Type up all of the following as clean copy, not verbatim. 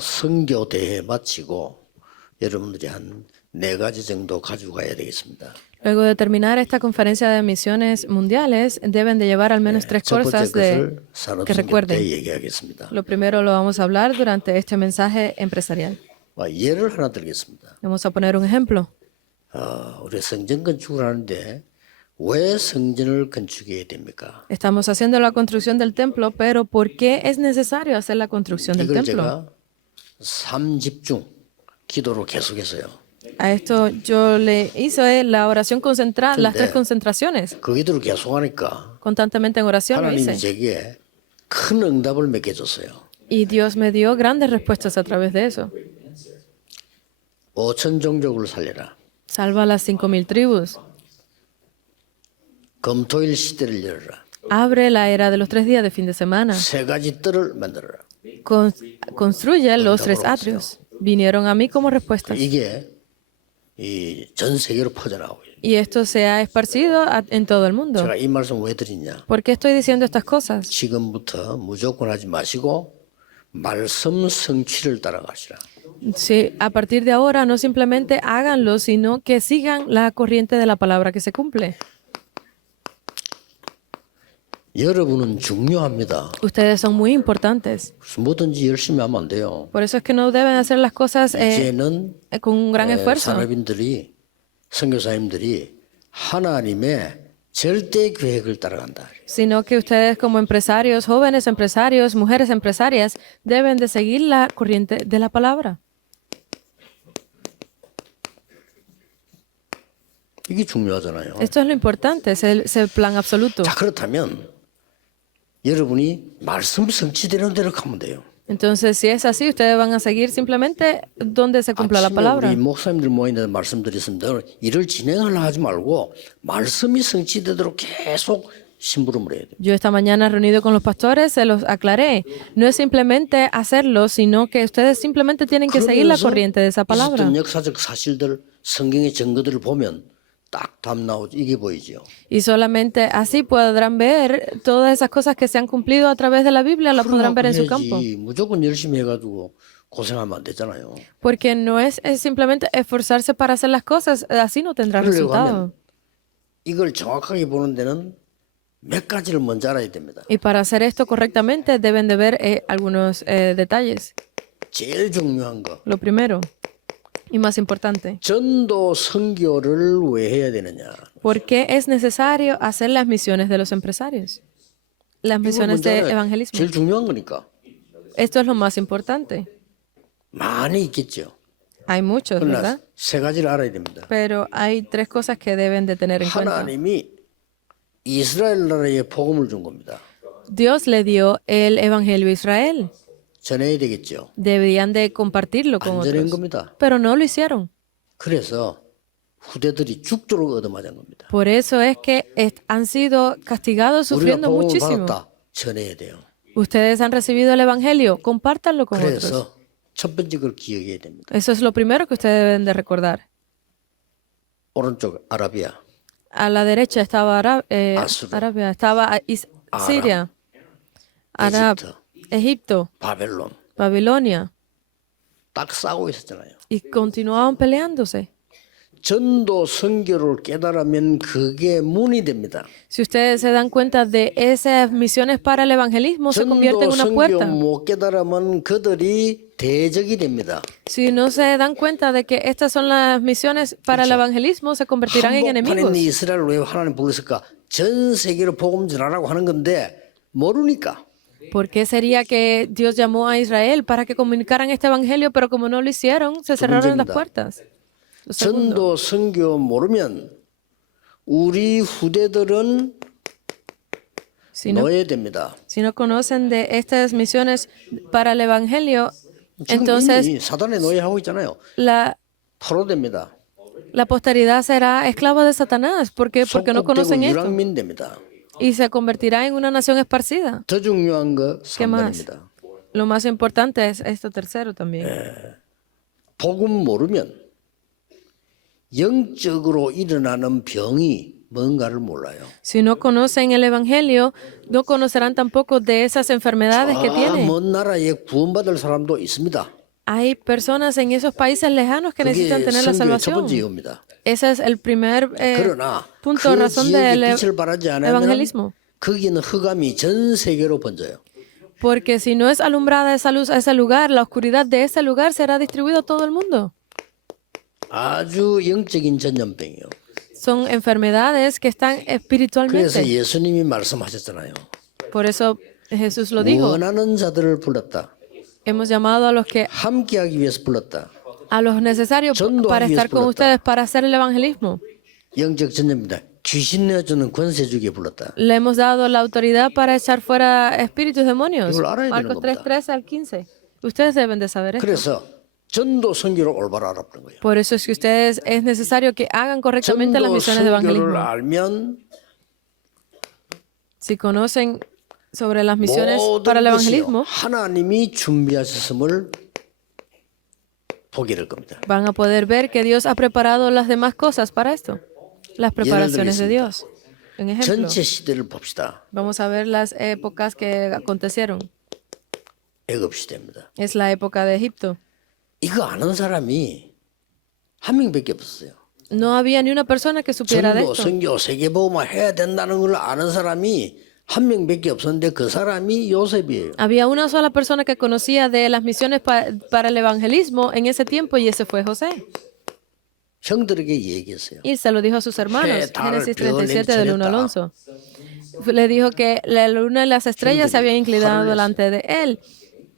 선교 대회 마치고 여러분들이 한 4가지 정도 가지고 가야 되겠습니다. Luego de terminar esta conferencia de misiones mundiales, deben de llevar al menos 3 첫 번째 cosas 것을 que 산업선교 때 recuerden. 얘기하겠습니다. Lo primero lo vamos a hablar durante este mensaje empresarial. 예를 하나 들겠습니다. Vamos a poner un ejemplo. 우리 성전 건축을 하는데 왜 성전을 건축해야 됩니까? Estamos haciendo la construcción del templo, pero ¿por qué es necesario hacer la construcción del 이걸 templo? 제가 3집중 기도로 계속했어요. A esto yo le hice la oración concentrada, las 3 concentraciones. 그 기도를 계속하니까 Constantemente en oración lo 하나님이 hice. 제게 큰 응답을 맡겨줬어요. Y Dios me dio grandes respuestas a través de eso. 5천 종족을 살려라. Salva a las 5,000 tribus. 금토일 시대를 열어라. Abre la era de los 3 días de fin de semana. 3가지 뜰을 만들어라. Construye los 3 atrios. Vinieron a mí como respuestas. 이게 이 전 세계로 퍼져나오고 있어요. Y esto se ha esparcido en todo el mundo. 제가 이 말씀 왜 드리냐? ¿Por qué estoy diciendo estas cosas? 지금부터 무조건 하지 마시고 말씀 성취를 따라가시라. Sí, a partir de ahora no simplemente háganlo, sino que sigan la corriente de la palabra que se cumple. 여러분은 중요합니다. Ustedes son muy importantes. 뭐든지 열심히 하면 안 돼요. Por eso es que no deben hacer las cosas 이제는 con un gran esfuerzo, 산업인들이 선교사님들이 하나님의 절대 계획을 따라간다. sino que ustedes como empresarios, jóvenes empresarios, mujeres empresarias, deben de seguir la corriente de la palabra. 이게 중요하잖아요. Esto es lo importante, es el plan absoluto. 자, 그렇다면 여러분이 말씀 성취되는 대로 가면 돼요. Entonces, si es así, ustedes van a seguir simplemente donde se cumpla la 아침에 palabra. 우리 목사님들 모이는데 말씀드렸습니다. 일을 진행하려 하지 말고 말씀이 성취되도록 계속 심부름을 해야 돼요. Yo esta mañana reunido con los pastores se los aclaré. No es simplemente hacerlo, sino que ustedes simplemente tienen que seguir la corriente de esa palabra. 있었던 역사적 사실들, 성경의 증거들을 보면 딱 답 나오죠. 이게 보이죠. Y solamente así podrán ver todas esas cosas que se han cumplido a través de la Biblia, las podrán ver en su campo. 해야지. 무조건 열심히 해가지고 고생하면 안 되잖아요. Porque no es simplemente esforzarse para hacer las cosas, así no tendrá 그러려고 resultado. 하면 이걸 정확하게 보는 데는 몇 가지를 먼저 알아야 됩니다. Y para hacer esto correctamente deben de ver algunos detalles. 제일 중요한 거. Lo primero y más importante, 전도 선교를 왜 해야 되느냐? ¿por qué es necesario hacer las misiones de los empresarios? Las 이거 misiones 먼저 de 알아야 evangelismo. 제일 중요한 거니까. Esto es lo más importante. 많이 있겠죠. Hay muchos, 그러나 ¿verdad? 3가지를 알아야 됩니다. Pero hay 3 cosas que deben de tener en cuenta. 하나님이 이스라엘 나라에 복음을 준 겁니다. Dios le dio el evangelio a Israel. 전해야 되겠죠. Debían de compartirlo con 안 전한 otros. 겁니다. Pero no lo hicieron. 그래서 후대들이 죽도록 얻어맞은 겁니다. Por eso es que han sido castigados 우리가 sufriendo 복음을 muchísimo. 받았다. 전해야 돼요. Ustedes han recibido el evangelio, compártanlo con otros. 그래서 첫 번째 걸 기억해야 됩니다. Eso es lo primero que ustedes deben de recordar. 오른쪽 아라비아, A la derecha estaba Asur. Arabia, estaba Siria, Arab, Egipto, 바벨론 Babilonia, 딱 싸우고 있었잖아요. y continuaban peleándose. 전도 선교를 깨달으면 그게 문이 됩니다. Si ustedes se dan cuenta de esas misiones para el evangelismo, se convierte en 전도 una 선교 puerta. 못 깨달으면 그들이 대적이 됩니다. Si no se dan cuenta de que estas son las misiones para el evangelismo, se convertirán en 한복판에 enemigos. 있는 이스라엘을 왜 하나님 불렀을까? 전 세계로 복음 전하라고 하는 건데 모르니까. ¿Por qué sería que Dios llamó a Israel para que comunicaran este evangelio, pero como no lo hicieron, se cerraron las puertas? Lo segundo, 전도 선교 모르면 우리 후대들은 si no, 놓여야 됩니다. si no conocen de estas misiones para el evangelio, 지금 entonces 이미 사단에 노예하고 있잖아요. la 포로됩니다. posteridad será esclava de Satanás. ¿Por qué? Porque no 속국되고 conocen esto. 유랑민 됩니다. Y se convertirá en una nación esparcida. 더 중요한 거 ¿Qué más? 3번입니다. Lo más importante es esto tercero también. 복음 모르면 영적으로 일어나는 병이 뭔가를 몰라요. Si no conocen el Evangelio, no conocerán tampoco de esas enfermedades que tiene. 먼 나라에 구원받을 사람도 있습니다. Hay personas en esos países lejanos que necesitan 그게 tener la 성교의 첫 salvación. 번째 이유입니다. Ese es el primer 그러나 punto, 그 razón 지역에 del 빛을 발하지 않으면 evangelismo. 거기는 흑암이 전 세계로 번져요. Porque si no es alumbrada esa luz a ese lugar, la oscuridad de ese lugar será distribuida a todo el mundo. 아주 영적인 전염병이요. Son enfermedades que están 그래서 espiritualmente. 예수님이 말씀하셨잖아요. Por eso Jesús lo dijo. 원하는 자들을 불렀다. Hemos llamado a los que 함께하기 위해서 불렀다. a los necesarios para estar con ustedes para hacer el evangelismo. 영적 전염입니다. 귀신 내어주는 권세 주기에 불렀다. Le hemos dado la autoridad para echar fuera espíritus demonios. 이걸 알아야 되는 Marcos 겁니다. 3:13 al 15. Ustedes deben de saber esto. 그래서 전도 선교를 올바로 알아보는 거예요. Por eso es que ustedes es necesario que hagan correctamente las 전도 misiones de 선교를 evangelismo. 알면 Si conocen sobre las misiones para el 모든 것이요 evangelismo, 하나님이 준비하셨음을 보게 될 겁니다. van a poder ver que Dios ha preparado las demás cosas para esto. Las preparaciones de Dios. Un ejemplo, 전체 시대를 봅시다. vamos a ver las épocas que acontecieron. 애굽 시대입니다. Es la época de Egipto. 이거 아는 사람이 한 명밖에 없었어요. No había ni una persona que supiera de 전도, esto. 선교, 세계보험을 해야 된다는 걸 아는 사람이 한 명밖에 없었는데 그 사람이 요셉이에요. Había una sola persona que conocía de las misiones para el evangelismo en ese tiempo y ese fue José. 형들에게 얘기했어요. Y se lo dijo a sus hermanos. 달을 Génesis 별을 37 del 1 al 내리쳤다. 11. Le dijo que la luna y las estrellas se habían inclinado delante de él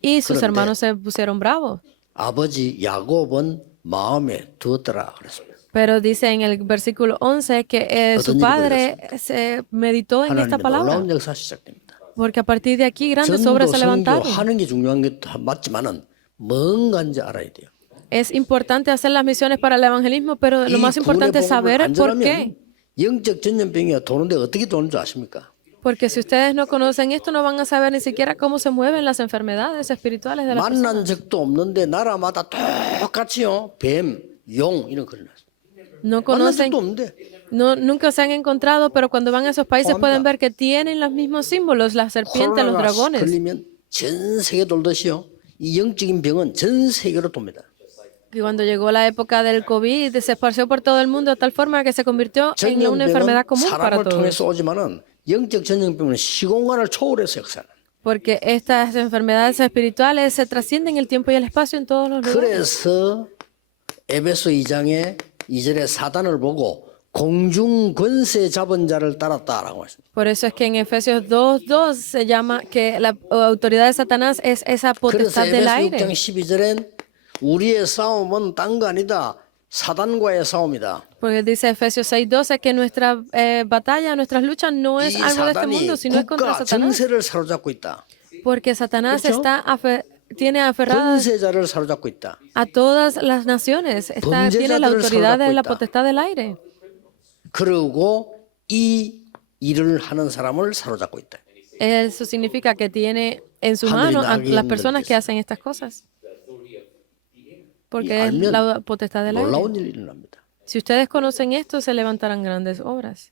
y sus 그런데 hermanos se pusieron bravos. 아버지 야곱은 마음에 두었더라 그랬습니다. Pero dice en el versículo 11 que su 어떤 일이 padre se meditó en esta 하나님의 palabra. 놀라운 역사 시작됩니다. Porque a partir de aquí grandes 전도 obras se levantaron. 선교하는 게 중요한 게 맞지만은 뭔가인지 알아야 돼요. Es importante hacer las misiones para el evangelismo, pero lo 이 más importante es 구원의 복음을 saber 안 por 전하면 qué. 영적 전염병이 도는데 어떻게 도는 줄 아십니까? Porque si ustedes no conocen esto, no van a saber ni siquiera cómo se mueven las enfermedades espirituales de las personas. 만난 적도 없는데 나라마다 똑같이요. 뱀, 용 이런 거 났어요. No 만난 conocen, 적도 없는데 nunca se han encontrado, pero cuando van a esos países Juanda. pueden ver que tienen los mismos símbolos, las serpientes, los 코로나가 dragones. 걸리면 전 세계 돌듯이요. 이 영적인 병은 전 세계로 돕니다. Y cuando llegó la época del COVID, se esparció por todo el mundo de tal forma que se convirtió en una enfermedad 전염병은 común para 사람을 todos. 통해서 오지만은 영적 전염병은 시공간을 초월해서 역사하는. Porque estas enfermedades espirituales se trascienden el tiempo y el espacio en todos los lugares. 그래서 에베소 2장에 2절에 사단을 보고 공중 권세 잡은 자를 따랐다라고 했습니다. Por eso es que en Efesios 2:2 se llama que la autoridad de Satanás es esa 그래서 potestad del 에베소 aire. 6장 12절엔 우리의 싸움은 딴 거 아니다. 사단과의 싸움이다. Porque dice Efesios 6:12 que nuestra batalla, nuestras luchas no es 이 algo de este 사단이 mundo, sino es contra 국가 Satanás. 정세를 사로잡고 있다. Porque Satanás ¿Cierto? tiene aferradas 권세자를 사로잡고 있다. a todas las naciones. Tiene la autoridad de la potestad del aire. 그리고 이 일을 하는 사람을 사로잡고 있다. Eso significa que tiene en su 하늘이 mano a 나에게 las 있는 personas que 것이다. hacen estas cosas. Porque 이 es 알면 la potestad del aire. 놀라운 일이 일어납니다. Si ustedes conocen esto, se levantarán grandes obras.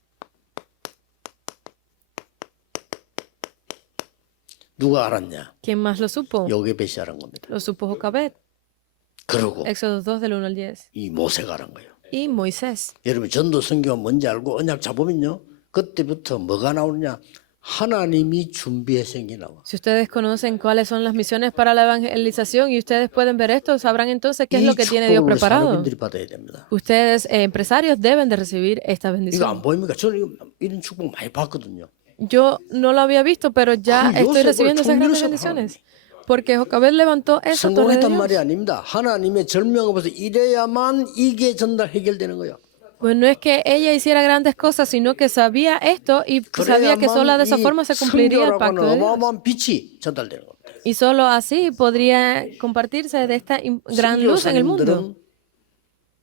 누가 알았냐? ¿Quién más lo supo? 요게벳이 알은 겁니다. Lo supo Jocabet. 그리고 Éxodo 2 del 1 al 10. 이 모세가 알은 거예요. Y Moisés. 여러분 전도 선교가 뭔지 알고 언약 잡으면요. 그때부터 뭐가 나오느냐? 하나님이 준비하신 게 나와. Si ustedes conocen cuáles son las misiones para la evangelización y ustedes pueden ver esto, sabrán entonces qué es lo que tiene Dios 축복을 preparado. 산업인들이 받아야 됩니다. Ustedes, empresarios, deben de recibir esta 이거 bendición. 안 보입니까? 저는 이런 축복 많이 받거든요. Yo no lo había visto, pero ya 그 estoy 요셉을 recibiendo esas grandes 통일해서 bendiciones. Porque Jocabet levantó esa torre de 성공했단 Dios. 말이 아닙니다. 하나님의 절명을 보서 이래야만 이게 전달 해결되는 거예요. Pues no es que ella hiciera grandes cosas, sino que sabía esto y sabía que solo de esa forma se cumpliría el pacto de Dios. 어마어마한 빛이 전달되는 겁니다. Y solo así podría compartirse de esta gran luz en el mundo. 선교사님들은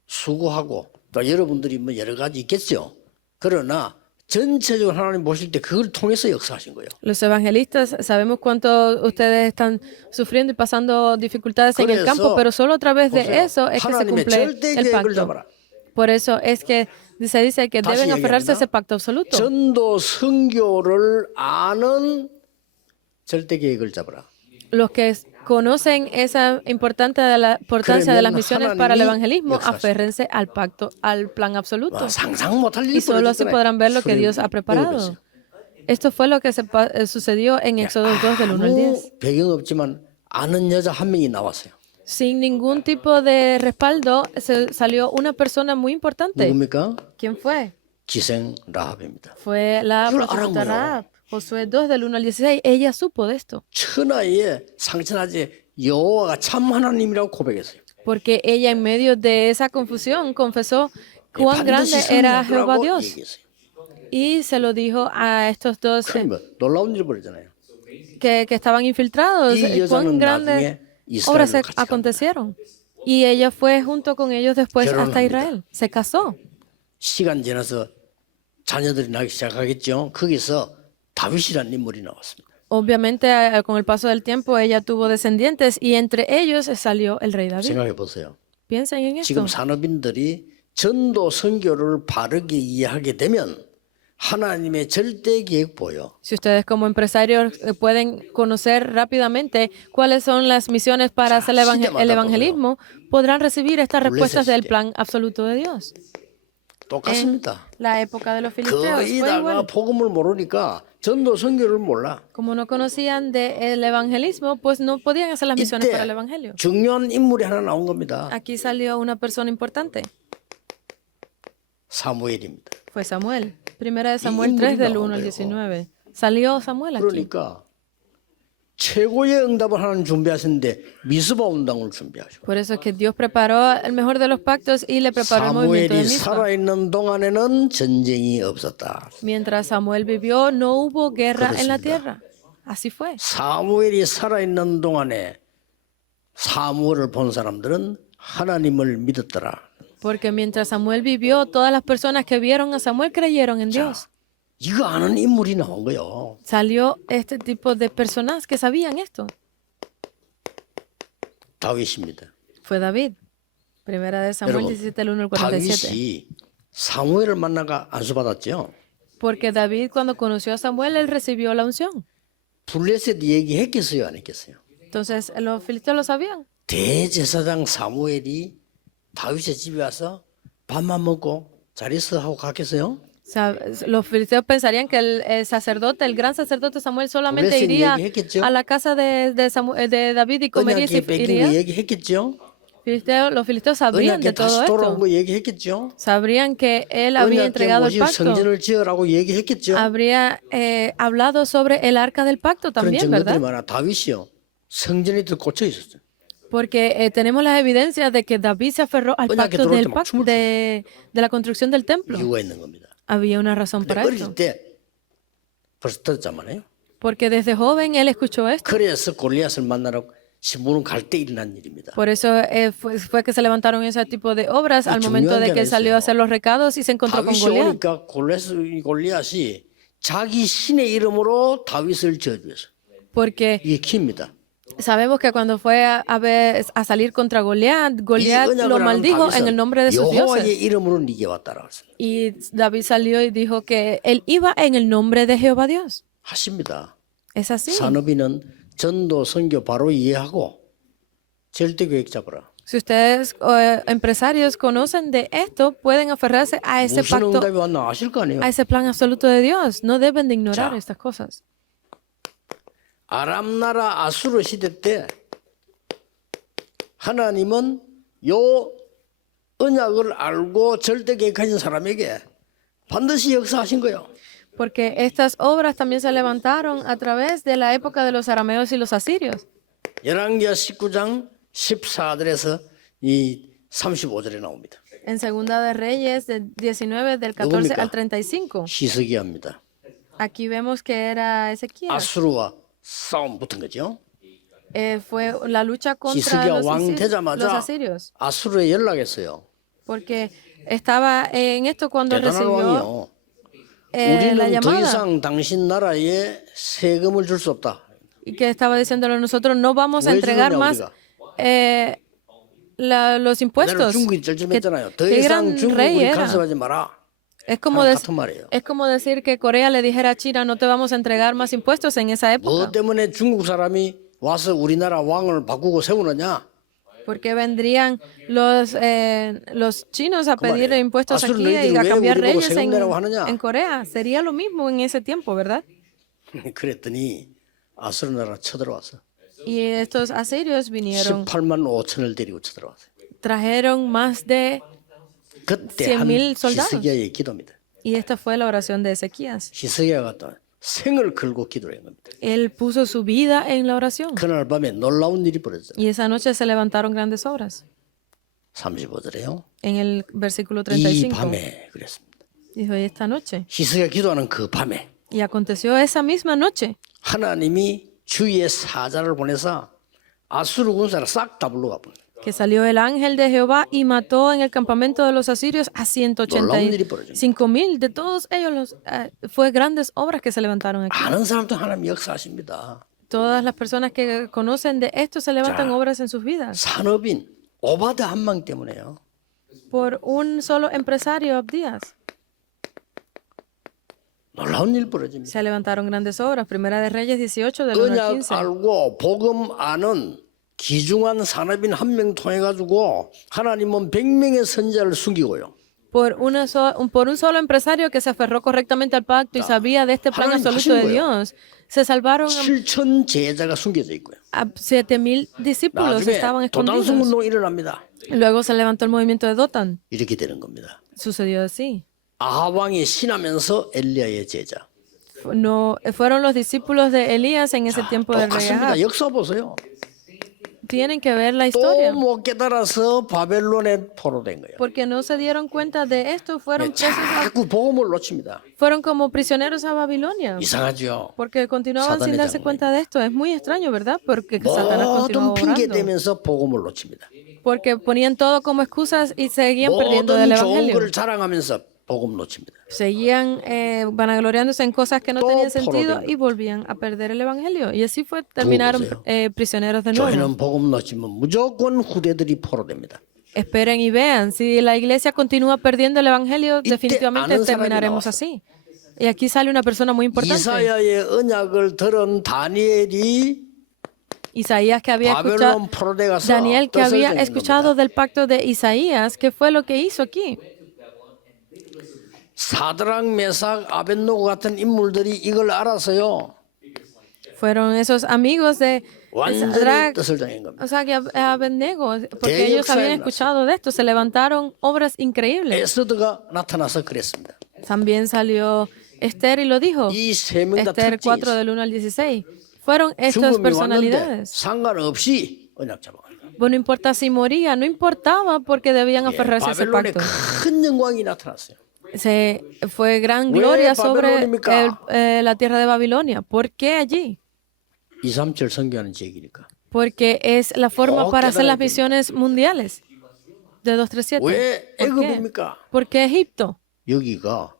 수고하고 또 여러분들이 뭐 여러 가지 있겠죠. 그러나 전체적으로 하나님 보실 때 그걸 통해서 역사하신 거예요. Los evangelistas sabemos cuánto ustedes están sufriendo y pasando dificultades en el campo, pero solo a través de eso es que se 하나님의 cumple 절대 el 계획을 pacto. 잡아라. Por eso es que Dice que 다시 deben aferrarse a ese 얘기합니다. pacto absoluto. 전도 선교를 아는 절대 계획을 잡아라. Los que conocen esa importancia de las 그러면 misiones para el 하나님이 evangelismo, 역사하시죠. aférrense al pacto, al plan absoluto. 상상 못할 Y 일이 solo así 벌어졌잖아요. podrán ver lo que Dios ha 출애굽에서. preparado. Esto fue lo que sucedió en Éxodo 2 del 1 al 10. 아무 배경 없지만 아는 여자 한 명이 나왔어요. Sin ningún tipo de respaldo, salió una persona muy importante. 누굽니까? ¿Quién fue? 기생 라합입니다. Fue la 이걸 prostituta 알아보요. Rahab. Josué 2 del 1 al 16. Ella supo de esto. 천하에 상천하지 여호와가 참 하나님이라고 고백했어요. Porque ella en medio de esa confusión confesó cuán grande 반드시 era Jehová 승리하라고 Dios. 얘기했어요. Y se lo dijo a estos dos 그러면 놀라운 일이 벌어졌잖아요. que estaban infiltrados. 이 여자는 Cuán grandes 나중에 obras 이스라엘로 같이 갑니다. acontecieron. Y ella fue junto con ellos después hasta 결혼합니다. Israel. Se casó. 시간 지나서 자녀들이 나기 시작하겠죠. 거기서 다윗이라는 인물이 나왔습니다. Obviamente, con el paso del tiempo, ella tuvo descendientes y entre ellos salió el rey David. 생각해 보세요. Piensen en esto. 지금 산업인들이 전도 선교를 바르게 이해하게 되면 하나님의 절대 계획 보여. Si ustedes como empresarios pueden conocer rápidamente cuáles son las misiones para hacer el evangelismo, podrán recibir estas respuestas del plan absoluto de Dios. 똑같습니다. La época de los filisteos 거의 fue 다가 igual. 복음을 모르니까 전도 선교를 몰라. Como no conocían del evangelismo, pues no podían hacer las misiones para el 이때 evangelio. 중요한 인물이 하나 나온 겁니다. Aquí salió una persona importante. 사무엘입니다. Fue Samuel. Primera de Samuel 인물이 3 del 나온 1 al 거예요. 19. Salió Samuel aquí. 그러니까 최고의 응답을 하나님 준비하셨는데 미스바 운동을 준비하셔. Por eso es que Dios preparó el mejor de los pactos y le preparó el movimiento de 사무엘이 Mizpa. 살아있는 동안에는 전쟁이 없었다. Mientras Samuel vivió, no hubo guerra en la 그렇습니다. tierra. Así fue. 사무엘이 살아있는 동안에 사무엘을 본 사람들은 하나님을 믿었더라. Porque mientras Samuel vivió, todas las personas que vieron a Samuel creyeron en Dios. 이거 아는 인물이 나온 거요. Salió este tipo de personas que sabían esto. 다윗입니다. Fue David. Primera de Samuel 여러분, 17, el 1 al 47. 다윗이 사무엘을 만나가 안수받았죠. Porque David, cuando conoció a Samuel, él recibió la unción. 블레셋 얘기했겠어요, 안 했겠어요? Entonces, los filisteos lo sabían. 대제사장 사무엘이 다윗의 집에 와서 밥만 먹고 잘 있어 하고 갔겠어요? O sea, los filisteos pensarían que el sacerdote, el gran sacerdote Samuel solamente Blessing iría 얘기했겠죠? a la casa de David y comería y 언약계 se 뺏긴 거 iría. 얘기했겠죠? Los filisteos sabrían 언약계 de todo 다시 돌아온 esto. 거 얘기했겠죠? Sabrían que él había 언약계 entregado el 모집 pacto. 성전을 지으라고 얘기했겠죠? Habría hablado sobre el arca del pacto 그런 también, 증거들이 ¿verdad? 많아. 다윗이요. 성전에 더 꽂혀 있었어요. Porque tenemos las evidencias de que David se aferró al 언약계 pacto 들어올 del 때 막 춤을 de la construcción del templo. 이유가 있는 겁니다. Había una razón 근데 para 어릴 esto. 때 벌써 들었잖아요. Porque desde joven él escuchó esto. 그래서 골리앗을 만나러 신부는 갈 때 일어난 일입니다. Por eso fue que se levantaron ese tipo de obras al Y momento de 중요한 que 게 él salió a 있어요. hacer los recados y se encontró con 다윗이 Goliat. 오니까 골리앗이 자기 신의 이름으로 다윗을 저주했어요. Porque 이게 키입니다. sabemos que cuando fue a salir contra Goliat, 이 Goliat lo 언약을 하는 maldijo en el nombre de sus 여호와의 dioses. 이름으로 네게 왔다라 그랬어요. Y David salió y dijo que él iba en el nombre de Jehová Dios. 하십니다. Es así. 산업인은 전도 선교 바로 이해하고 절대 계획 잡아라. Si ustedes, empresarios, conocen de esto, pueden aferrarse a ese 무슨 pacto, 응답이 왔나 아실 거 아니에요. a ese plan absoluto de Dios. No deben de ignorar 자. estas cosas. 아람 나라 아수르 시대 때 하나님은 요 언약을 알고 절대 계획하신 사람에게 반드시 역사하신 거예요. Porque estas obras también se levantaron a través de la época de los arameos y los asirios. 열왕기하 19장 14절에서 이 35절에 나옵니다. En Segunda de Reyes, del 19, del 14 누굽니까? al 35. 히스기야입니다. Aquí vemos que era Ezequiel. 아수르와 싸움 붙은 거죠. Fue la lucha contra 히스기야 los 왕 되자마자 asirios. 아수르에 연락했어요. Porque estaba en esto cuando 대단한 recibió 왕이요. la 우리는 더 llamada. 이상 당신 나라에 세금을 줄 수 없다. Y que estaba diciéndole, nosotros no vamos a 왜 entregar 주느냐, más 우리가? los 옛날에 impuestos. 중국이 쩔쩔맸잖아요. 더 qué 이상 gran 중국 rey 우리 era. 간섭하지 마라. 같은 말이에요. es como decir que Corea le dijera a China, no te vamos a entregar más impuestos en esa 뭐 época. 때문에 중국 사람이 와서 우리나라 왕을 바꾸고 세우느냐? Porque vendrían los chinos a pedir 말이에요. impuestos 아수르 aquí y a 너희들이 왜 cambiar 우리 보고 reyes 세운다라고 하느냐? en Corea. Sería lo mismo en ese tiempo, ¿verdad? 그랬더니 아수르 나라 쳐들어왔어. Y estos asirios vinieron, 18만 5천을 데리고 쳐들어왔어요. trajeron más de 그때 한 100,000 soldados. 히스기야의 기도입니다. Y esta fue la oración de Ezequías. 히스기야가 또 생을 걸고 기도를 한 겁니다. Él puso su vida en la oración. 그날 밤에 놀라운 일이 벌어졌어요. Y esa noche se levantaron grandes obras. 35절에요. En el versículo 이 35 밤에 그랬습니다. dijo, y esta noche. 히스기야 기도하는 그 밤에 Y aconteció esa misma noche 하나님이 주의 사자를 보내서 아수르 군사를 싹 다 불러가 버려요. que salió el ángel de Jehová y mató en el campamento de los asirios a 185,000. De todos ellos fue grandes obras que se levantaron aquí. 아는 사람도 하나님 역사하십니다. Todas las personas que conocen de esto se levantan 자, obras en sus vidas. 산업인 오바드 한 명 때문에요. Por un solo empresario, Abdías, 놀라운 일 벌어집니다. se levantaron grandes obras. Primera de Reyes 18, del 1 al 언약 15. 알고 복음 아는 기중한 산업인 한 명 통해 가지고 하나님은 100명의 선자를 숨기고요. Por un solo empresario que se aferró correctamente al pacto y sabía de este plan 하나님 absoluto de 하신 거예요. Dios, se salvaron 7천 제자가 숨겨져 있고요. a 7,000 discípulos, 나중에 estaban 도단성 escondidos. 운동이 일어납니다. Luego se levantó el movimiento de Dotan. 이렇게 되는 겁니다. Sucedió así. 아합 왕이 신하면서 엘리야의 제자. No, fueron los discípulos de Elías en ese tiempo del rey 똑같습니다. Ahab. 역사 보세요. Tienen que ver la 또 historia. 못 깨달아서 바벨론에 포로된 거예요. Porque no se dieron cuenta de esto, fueron presos 자꾸 복음을 놓칩니다. fueron como prisioneros a Babilonia. 이상하죠. Porque continuaban sin 사단의 darse 장난이에요. cuenta de esto. Es muy extraño, ¿verdad? Porque Satanás 모든 continuaba 핑계 orando. 대면서 복음을 놓칩니다. Porque ponían todo como excusas y seguían perdiendo del 모든 좋은 evangelio. 걸 자랑하면서 복음 놓칩니다. Seguían vanagloriándose en cosas que no 또 tenían sentido 포로된 y volvían a perder el evangelio. Y así fue, terminaron 보세요. prisioneros de nuevo. 교회는 복음 놓치면 무조건 후대들이 포로됩니다. Esperen y vean, si la iglesia continúa perdiendo el evangelio, 이때 definitivamente 아는 사람이 terminaremos 나왔어요. así. Y aquí sale una persona muy importante. 이사야의 언약을 들은 다니엘이 Isaías que había escuchado, 바벨론 포로돼 가서 Daniel que 뜻을 había 정한 escuchado 겁니다. del pacto de Isaías, ¿qué fue lo que hizo aquí? 사드락 메삭 아벤노고 같은 인물들이 이걸 알아서요. Fueron esos amigos de 완전히 Sadrach, 뜻을 정한 겁니다. o sea, que Abednego, porque 대 ellos habían 역사에 escuchado de esto, se levantaron obras increíbles. 에스더가 나타나서 그랬습니다. También salió Esther y lo dijo. 이 세 명 다 Esther 특징이 4 있어요. del 1 al 16. Fueron estas 죽음이 왔는데 personalidades. 상관없이 언약 잡아가요. Bueno, no importa si moría, no importaba porque debían aferrarse a ese 바벨론에 pacto. 큰 영광이 나타났어요. Fue gran 왜 gloria sobre 바벨론입니까? la tierra de Babilonia. ¿Por qué allí? 2, 3절 선교하는 제기니까. Porque es la forma 꼭 para hacer 깨달아야 las misiones mundiales. De 237. 왜 ¿Por qué? 애굽입니까? ¿Por qué Egipto? 여기가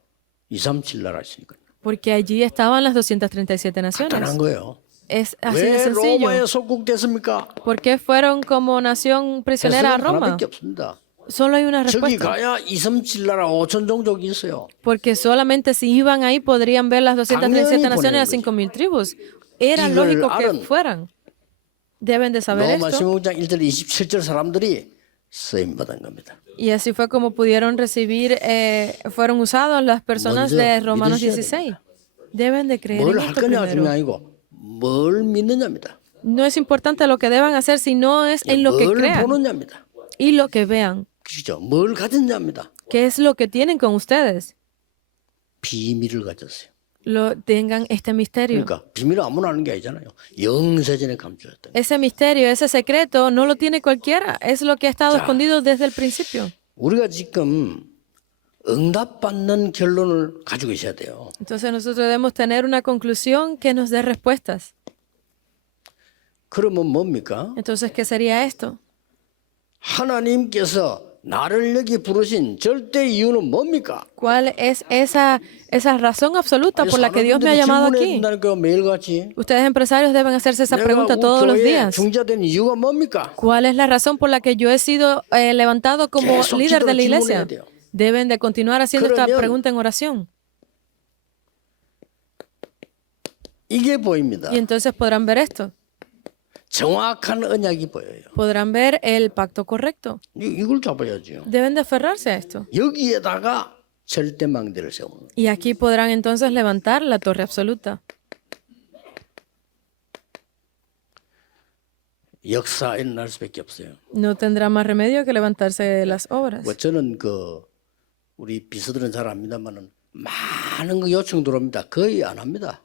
2, 3, 7 나라 있으니까요. Porque allí estaban las 237 naciones. 간단한 거예요. Es así de 왜 sencillo. 로마에 속국됐습니까? ¿Por qué fueron como nación prisionera a 해석은 Roma? 하나밖에 없습니다. Solo hay una 저기 respuesta. 가야 2, 3, 7 나라 5천 종족이 있어요. Porque solamente si iban ahí podrían ver las 237 당연히 naciones, las 보내는 5,000 tribus. Era 이걸 lógico que 알은 fueran. Deben de saber 로마 esto. 16장 1절 27절 사람들이 쓰임 받은 겁니다. Y así fue como pudieron recibir, fueron usados las personas 먼저 de Romanos 믿으셔야 16. Deben de creer 뭘 en 할 esto 거냐가 중요한 primero. 아니고 뭘 믿느냐입니다. No es importante lo que deban hacer, sino es en lo que 뭘 crean 보느냐입니다. y lo que vean. 그렇죠. 뭘 가졌냐입니다. ¿Qué es lo que tienen con ustedes? 비밀을 가졌어요. Tengan este misterio. 그러니까 비밀을 아무나 아는 게 아니잖아요. 영세전에 감추었다. Ese misterio, ese secreto, no lo tiene cualquiera. Es lo que ha estado escondido desde el principio. 우리가 지금 응답받는 결론을 가지고 있어야 돼요. Entonces nosotros debemos tener una conclusión que nos dé respuestas. 그러면 뭡니까? Entonces, ¿qué sería esto? 하나님께서 나를 여기 부르신 절대 이유는 뭡니까? ¿Cuál es esa razón absoluta por la que Dios me ha llamado aquí? 된다니까 매일같이. Ustedes empresarios deben hacerse esa 내가 pregunta todos los 교회에 días. 중자된 이유가 뭡니까? ¿Cuál es la razón por la que yo he sido levantado como 계속 líder de 기도를 la 질문해야 iglesia? 돼요. Deben de continuar haciendo esta 그러면 pregunta en oración. 이게 보입니다. Y entonces podrán ver esto. 정확한 언약이 보여요. Podrán ver el pacto correcto. 이걸 잡아야죠. Deben de aferrarse a esto. 여기에다가 절대망대를 세우는 거예요. Y aquí podrán entonces levantar la torre absoluta. 역사 일어날 수밖에 없어요. No tendrá más remedio que levantarse las obras. 뭐 저는 우리 비서들은 잘 압니다만은 많은 거 요청 들어옵니다. 거의 안 합니다.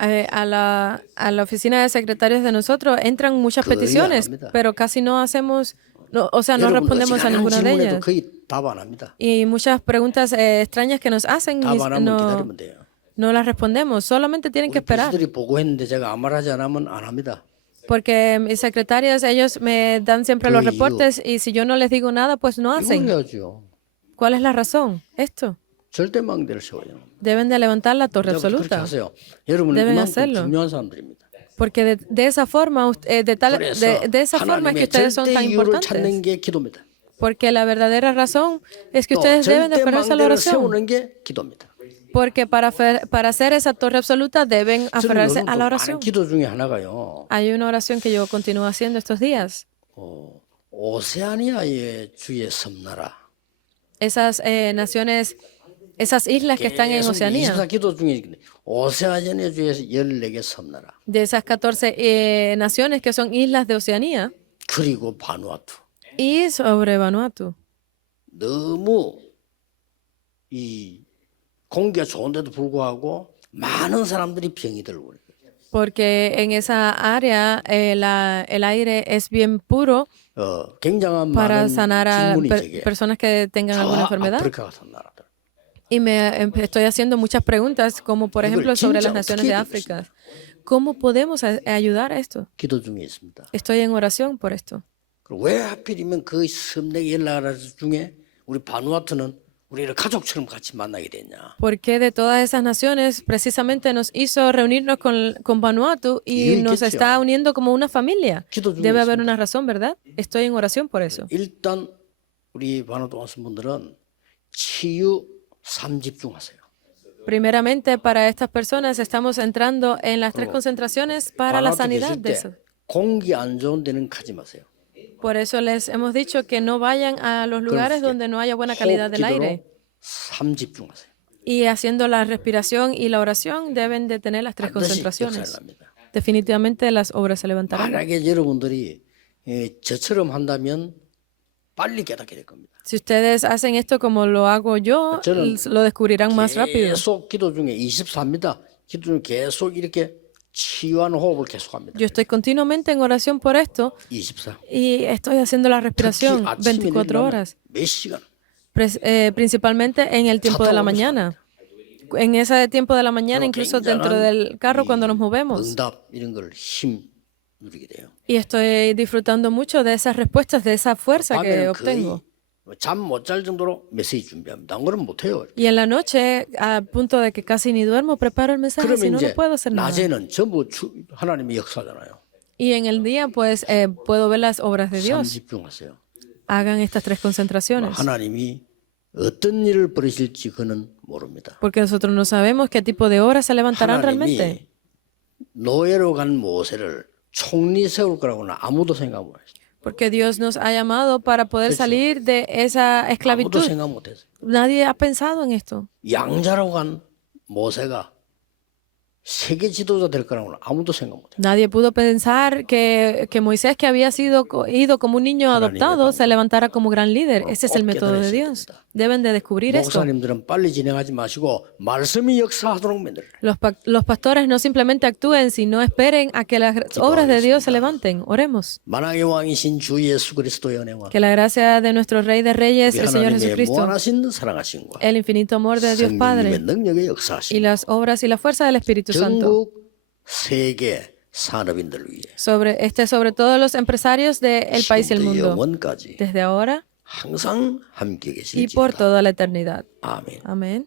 A la oficina de secretarios de nosotros entran muchas Todavía peticiones, 합니다. pero casi no hacemos, o sea, no 여러분 respondemos a 어지간한 ninguna de 질문에도 ellas. 거의 답 안 합니다. Y muchas preguntas extrañas que nos hacen 답 안 하면 no, 기다리면 돼요. no las respondemos, solamente tienen que 우리 esperar. 비서들이 보고했는데 제가 아무 말 하지 않으면 안 합니다. Porque mis secretarias, ellos me dan siempre los Pero yo- reportes y si yo no les digo nada, pues no 이걸 hacen. 해야죠. ¿Cuál es la razón? Esto. 절대망대를 세워요. Deben de levantar la torre 그렇게 absoluta. 하세요. 여러분은 Deben 이만큼 hacerlo. 중요한 사람들입니다. Porque de esa forma, 그래서 de esa forma es que 하나님의 ustedes son 절대 tan 이유를 importantes. 찾는 게 기도입니다. Porque la verdadera razón es que 또 ustedes deben de aferrarse a la 절대망대를 oración. 세우는 게 기도입니다. Porque para hacer esa torre absoluta deben 저는 aferrarse 요즘 a 또 la 많은 oración. 기도 중에 하나가요. Hay una oración que yo continúo haciendo estos días. 오세아니아의 주의 섬나라. Esas naciones, esas islas que están en 계속 Oceanía. 24 기도 중에 오세아니아의 주의 14개 섬나라. De esas 14 naciones que son islas de Oceanía. 그리고 바누아투. Y sobre Vanuatu. 너무 이 공기가 좋은데도 불구하고 많은 사람들이 병이 들고 그래요. Porque en esa área el aire es bien puro 굉장한 para 많은 sanar a 질문이 제게 personas que tengan alguna enfermedad. 아프리카 같은 나라들. Y estoy haciendo muchas preguntas, como por ejemplo sobre las 진짜 naciones de 어떻게 África. ¿Cómo podemos ayudar a esto? 기도 중에 있습니다. Estoy en oración por esto. 그리고 왜 하필이면 그 섬내 연락하는 중에 우리 바누아투는 우리를 가족처럼 같이 만나게 됐냐? Porque de todas esas naciones precisamente nos hizo reunirnos con Vanuatu y 이유 nos 있겠죠. está uniendo como una familia. 기도 중에 Debe haber 있습니다. una razón, ¿verdad? Estoy en oración por eso. 일단 우리 바누아투 왔은 분들은 치유 3집중하세요. Primeramente, para estas personas estamos entrando en las 3 concentraciones para la 바누아투 sanidad 계실 de 때 eso. 공기 안 좋은 데는 가지 마세요. Por eso les hemos dicho que no vayan a los lugares donde no haya buena calidad del aire. 3집중하세요. Y haciendo la respiración y la oración deben de tener las 3 반드시 concentraciones. 역사를 납니다. Definitivamente las obras se levantarán. 만약에 여러분들이 저처럼 한다면 빨리 깨닫게 될 겁니다. Si ustedes hacen esto como lo hago yo, 저는 lo descubrirán más rápido. 계속 기도 중에 24입니다. 기도 중에 계속 이렇게 치유하는 호흡을 계속합니다. Yo estoy continuamente en oración por esto 24. y estoy haciendo la 특히 respiración 아침에 24 내리려면 horas, 몇 시간? principalmente en el tiempo de la mañana. En ese tiempo de la mañana, incluso dentro del carro cuando nos movemos. 응답 이런 걸 힘 누리게 돼요. Y estoy disfrutando mucho de esas respuestas, de esa fuerza que 밤에는 obtengo. 거의 잠 못 잘 정도로 메시지 준비합니다. 안 그러면 못 해요. Y en la noche, a punto de que casi ni duermo, preparo el mensaje, si 그러면 no, no 이제 puedo hacer nada. 낮에는 전부 하나님의 역사잖아요. Y en el día, pues, puedo ver las obras de Dios. 3집중하세요. Hagan estas 3 concentraciones. 하나님이 어떤 일을 벌이실지 그는 모릅니다. Porque nosotros no sabemos qué tipo de obras se levantarán realmente. 하나님이 노예로 간 모세를 총리 세울 거라고는 아무도 생각 못 했어요. Porque Dios nos ha llamado para poder salir de esa 아무도 esclavitud. 생각 못 했어요. Nadie ha pensado en esto. 양자로 간 모세가 세계 지도자 될 거라고는 아무도 생각 못 했어요. Nadie pudo pensar que Moisés, que había ido como un niño adoptado, se levantara como gran líder. Ese es el método de Dios. Deben de descubrir esto. 목사님들은 빨리 진행하지 마시고 말씀이 역사하도록 만들어요. Los pastores no simplemente actúen, sino esperen a que las obras de Dios se levanten. Oremos. 만왕의 왕이신 주 예수 그리스도의 은혜와 Que la gracia de nuestro Rey de Reyes, 우리 el Señor 하나님의 Jesucristo, 무한하신 사랑하심과 el infinito amor de Dios 성령님의 Padre 능력의 y 역사하심 las obras y la fuerza del Espíritu Santo 전국 세계 산업인들을 위해 sobre todos los empresarios del país y el 지금부터 mundo, 영원까지 desde ahora 항상 함께 y por 계실지어다. toda la eternidad. 아멘. Amén.